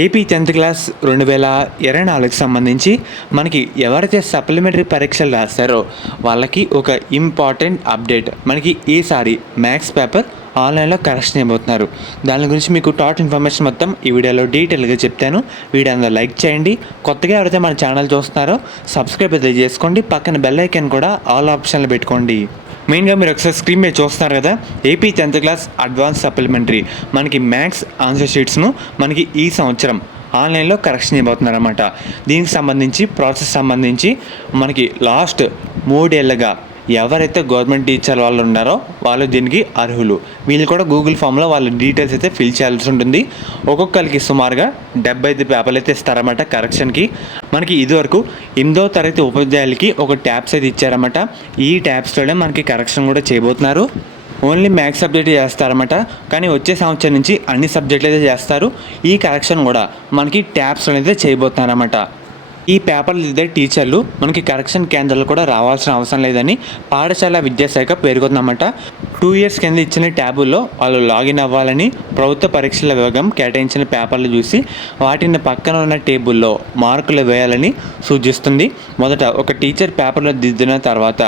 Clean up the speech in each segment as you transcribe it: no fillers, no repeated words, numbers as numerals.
AP 10th class 2024కి సంబంధించి మనకి ఎవరైతే సప్లిమెంటరీ పరీక్షలు రాస్తారో వాళ్ళకి ఒక ఇంపార్టెంట్ అప్డేట్. మనకి ఈసారి మ్యాథ్స్ పేపర్ ఆన్లైన్లో కరెక్షన్ అయిపోతున్నారు. దాని గురించి మీకు టాట్ ఇన్ఫర్మేషన్ మొత్తం ఈ వీడియోలో డీటెయిల్గా చెప్తాను. వీడియో అందరూ లైక్ చేయండి. కొత్తగా ఎవరైతే మన ఛానల్ చూస్తున్నారో సబ్స్క్రైబ్ అయితే చేసుకోండి. పక్కన బెల్ ఐకాన్ కూడా ఆల్ ఆప్షన్లు పెట్టుకోండి. మెయిన్గా మీరు ఒకసారి స్క్రీన్ మీద చూస్తున్నారు కదా, AP 10th class advance supplementary మనకి మ్యాథ్స్ ఆన్సర్ షీట్స్ను మనకి ఈ సంవత్సరం ఆన్లైన్లో కరెక్షన్ చేయబోతున్నారు అన్నమాట. దీనికి సంబంధించి ప్రాసెస్ సంబంధించి మనకి లాస్ట్ 3 ఏళ్ళగా ఎవరైతే గవర్నమెంట్ టీచర్ వాళ్ళు ఉన్నారో వాళ్ళు దీనికి అర్హులు. వీళ్ళు కూడా గూగుల్ ఫామ్లో వాళ్ళ డీటెయిల్స్ అయితే ఫిల్ చేయాల్సి ఉంటుంది. ఒక్కొక్కరికి సుమారుగా 75 పేపర్లు అయితే ఇస్తారన్నమాట కరెక్షన్కి. మనకి ఇదివరకు 8వ తరగతి ఉపాధ్యాయులకి ఒక ట్యాబ్స్ అయితే ఇచ్చారన్నమాట. ఈ ట్యాబ్స్లోనే మనకి కరెక్షన్ కూడా చేయబోతున్నారు. ఓన్లీ మ్యాథ్స్ సబ్జెక్ట్ చేస్తారన్నమాట. కానీ వచ్చే సంవత్సరం నుంచి అన్ని సబ్జెక్టులు అయితే చేస్తారు. ఈ కరెక్షన్ కూడా మనకి ట్యాబ్స్లో అయితే చేయబోతున్నారన్నమాట. ఈ పేపర్లు దిద్దే టీచర్లు మనకి కరెక్షన్ కేంద్రాలు కూడా రావాల్సిన అవసరం లేదని పాఠశాల విద్యాశాఖ పేర్కొందన్నమాట. 2 years కింద ఇచ్చిన ట్యాబుల్లో వాళ్ళు లాగిన్ అవ్వాలని ప్రభుత్వ పరీక్షల విభాగం కేటాయించిన పేపర్లు చూసి వాటిని పక్కన ఉన్న టేబుల్లో మార్కులు వేయాలని సూచిస్తుంది. మొదట ఒక టీచర్ పేపర్లో దిద్దిన తర్వాత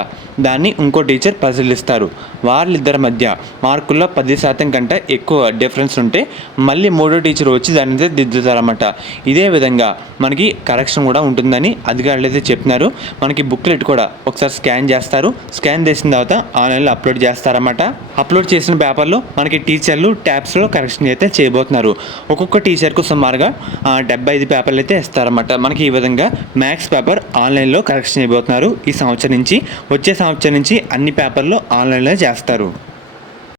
దాన్ని ఇంకో టీచర్ పరిశీలిస్తారు. వాళ్ళిద్దరి మధ్య మార్కుల్లో 10% కంటే ఎక్కువ డిఫరెన్స్ ఉంటే మళ్ళీ మూడో టీచర్ వచ్చి దాని మీద దిద్దుతారన్నమాట. ఇదే విధంగా మనకి కరెక్షన్ కూడా ఉంటుందని అధికారులు అయితే చెప్తున్నారు. మనకి బుక్లెట్ కూడా ఒకసారి స్కాన్ చేస్తారు. స్కాన్ చేసిన తర్వాత ఆన్లైన్లో అప్లోడ్ చేస్తారన్నమాట. అప్లోడ్ చేసిన పేపర్లో మనకి టీచర్లు ట్యాబ్స్లో కరెక్షన్ అయితే చేయబోతున్నారు. ఒక్కొక్క టీచర్కు సుమారుగా 75 పేపర్లు అయితే ఇస్తారన్నమాట. మనకి ఈ విధంగా మ్యాథ్స్ పేపర్ ఆన్లైన్లో కరెక్షన్ చేయబోతున్నారు. ఈ సంవత్సరం నుంచి వచ్చే సంవత్సరం నుంచి అన్ని పేపర్లు ఆన్లైన్లో చేస్తారు.